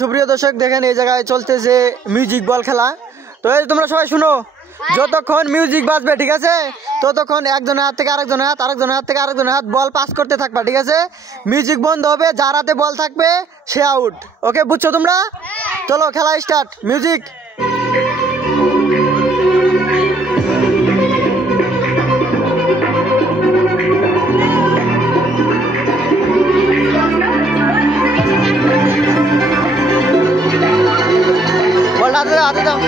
সুপ্রিয় দর্শক দেখেন এই জায়গায় চলতেছে মিউজিক বল খেলা। তো এই তোমরা সবাই শুনো, যতক্ষণ মিউজিক বাজবে ঠিক আছে ততক্ষণ একজনের হাত থেকে আরেকজনের হাত, আরেকজনের হাত থেকে আরেকজনের হাত বল পাস করতে থাকবা ঠিক আছে। মিউজিক বন্ধ হবে, যার হাতে বল থাকবে সে আউট। ওকে বুঝছো তোমরা? চলো খেলা স্টার্ট, মিউজিক। বলটা হাতে দাও, হাতে দাও।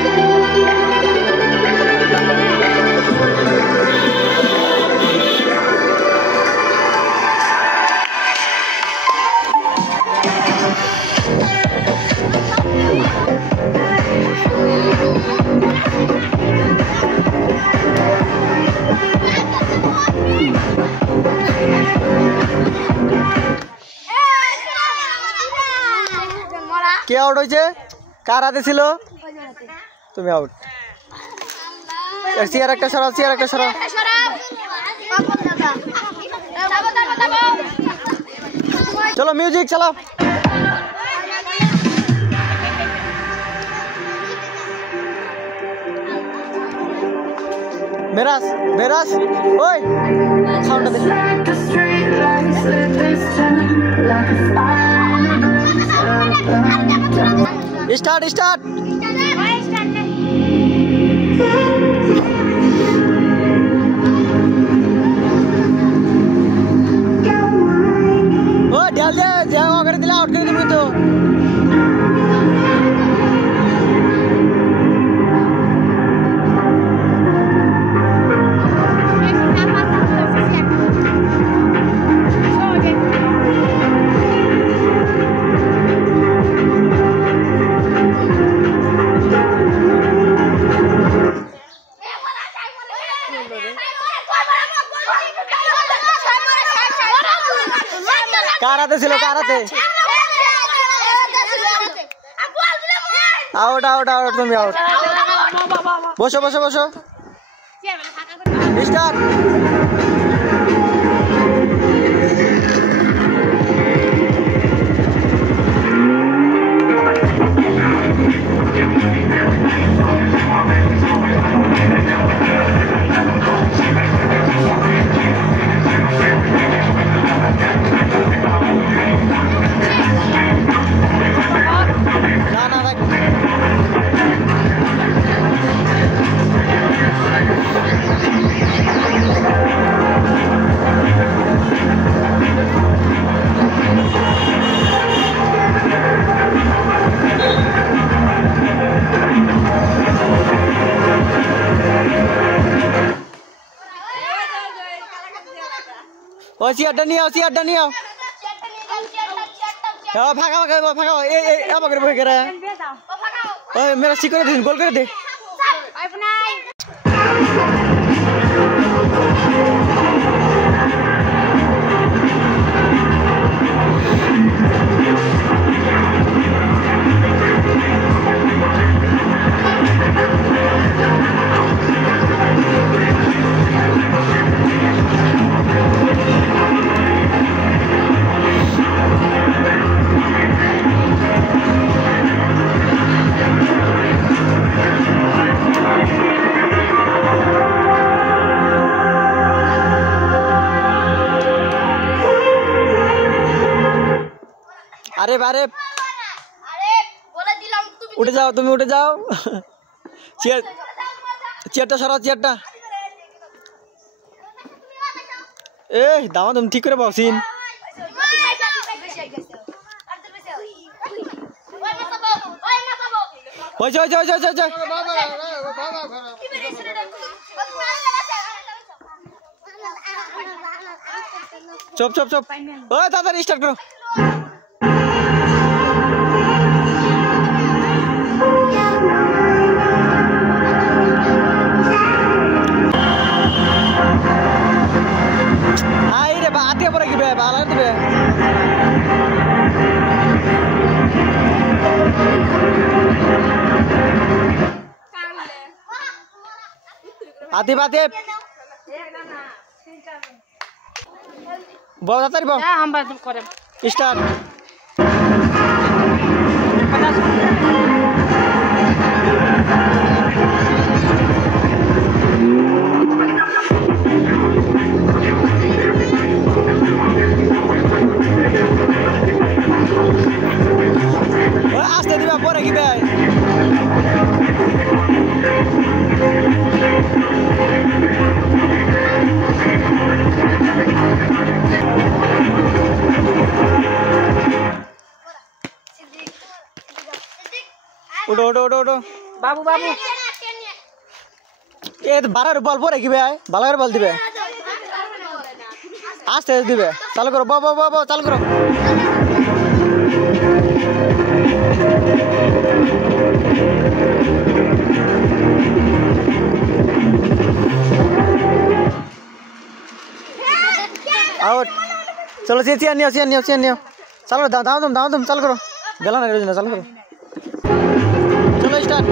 কে আউট হয়েছে? কার হাতে ছিল? তুমি আউট। চেয়ার একটা সরাও, চেয়ার একটা সরাও। চলো মিউজিক চালাও। মেরাজ, মেরাজ, ওই সাউন্ডটা দে। Start, start. ও ঢাল দে, যা করে দিলে আউট করে দিবি তো। কার হাতে ছিল? কার হাতে? আউট, আউট, আউট, তুমি আউট। বসো, বসো, বসো। স্টার্ট। ও চেয়ারটা নিয়ে আও, চেয়ারটা নিয়ে আও। ফাঁকা ফাঁকা ফাঁকা, এই আমাকে বই করে ওই মেরা সি করে দিন, গোল করে দে। আরে আরে উঠে যাও, তুমি উঠে যাও। চেয়ার, চেয়ারটা সরাও, চেয়ারটা। এ দামা তুমি ঠিক করে বসিন। হয়েছে, হয়েছে, হয়েছে, হয়েছে, হয়েছে। চপ চপ চপ, ও তাড়াতাড়ি স্টার্ট করো। আইরে বা আতে পরে কি বে ভালো দিবে। আতে বাতে बहुत आता रे बाप। हम बात करें स्टार्ट। পরে কি ভাই उठो उठो उठो उठो बाबू बाबू ये तो 12 बॉल पड़े की भाई बाला कर बॉल दिबे आस्ते दिबे चालू करो बो बो बो बो चालू करो आउट चलो चिया नियो चलो दाओ तुम चालू करो गला ना रोजना चालू करो चलो स्टार्ट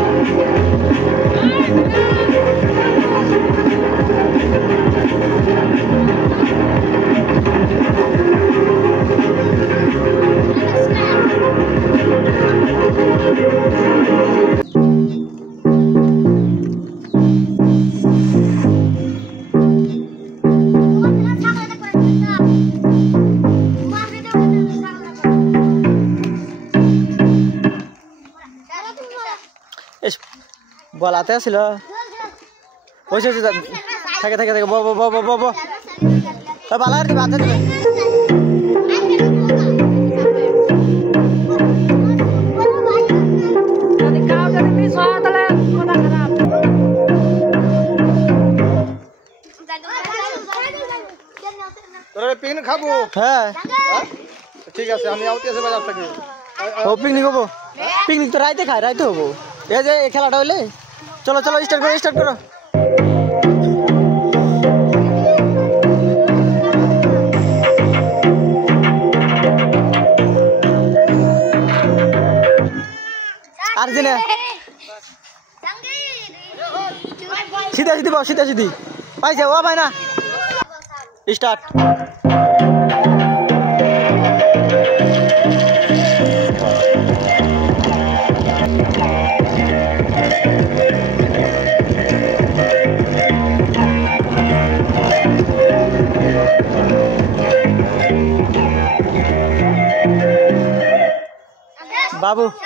বল আতে ছিল ওইসে থাকে থাকে থাকে বো বো বো বো বো বালা আর কি বাতে দিবে তোরা পিকনিক খাবো হ্যাঁ ঠিক আছে আমি আউতে আছে বাজার থেকে ও পিকনিক হবো পিকনিক তো রাইতে খায় রাইতে হবো এই যে এই খেলাটা হইলে চলো চলো স্টার্ট করো আর দিনে सीधा सीधी पाइसे ओ भाई ना स्टार्ट बाबू